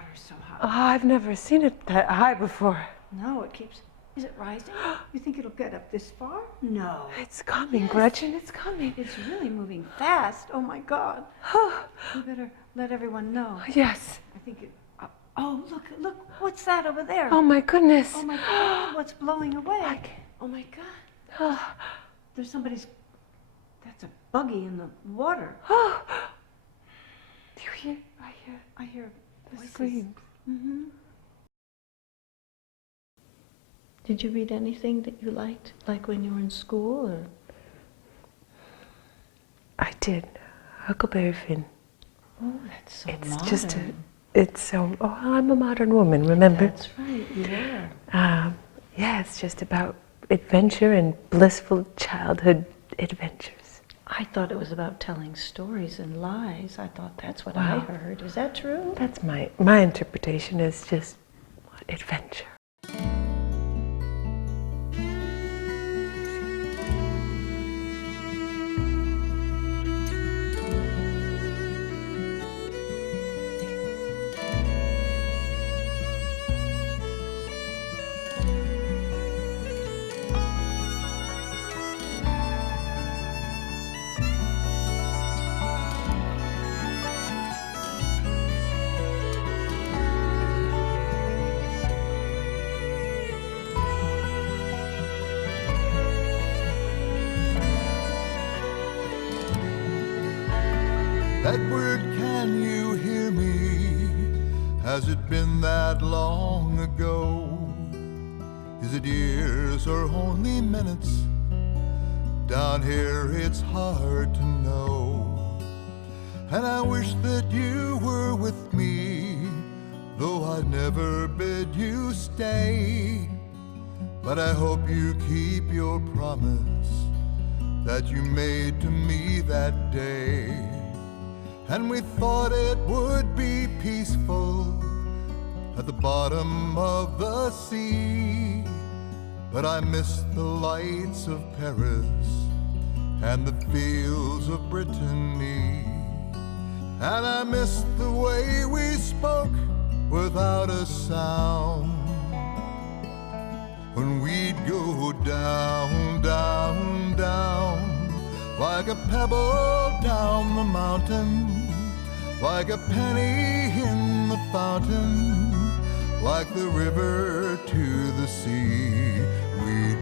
water's so high. Oh, I've never seen it that high before. No, it keeps... Is it rising? You think it'll get up this far? No. It's coming, Yes. Gretchen, it's coming. It's really moving fast. Oh, my God. We better let everyone know. Yes. I think it... Oh, look. What's that over there? Oh, my goodness. Oh, my God. What's blowing away? Oh, my God. Oh. There's somebody's... That's a buggy in the water. Oh. Do you hear? I hear The voices. screams. Mm-hmm. Did you read anything that you liked, like when you were in school, or? I did. Huckleberry Finn. Oh, that's so It's modern. just it's so, oh, I'm a modern woman, remember? That's right, you are. Yeah, it's just about adventure and blissful childhood adventures. I thought it was about telling stories and lies. I thought that's what I Wow. heard. Is that true? That's my interpretation is just adventure. Edward, can you hear me? Has it been that long ago? Is it years or only minutes? Down here it's hard to know. And I wish that you were with me, though I'd never bid you stay. But I hope you keep your promise that you made to me that day. And we thought it would be peaceful at the bottom of the sea. But I missed the lights of Paris and the fields of Brittany. And I missed the way we spoke without a sound, when we'd go down, down, down, like a pebble down the mountain, like a penny in the fountain, like the river to the sea.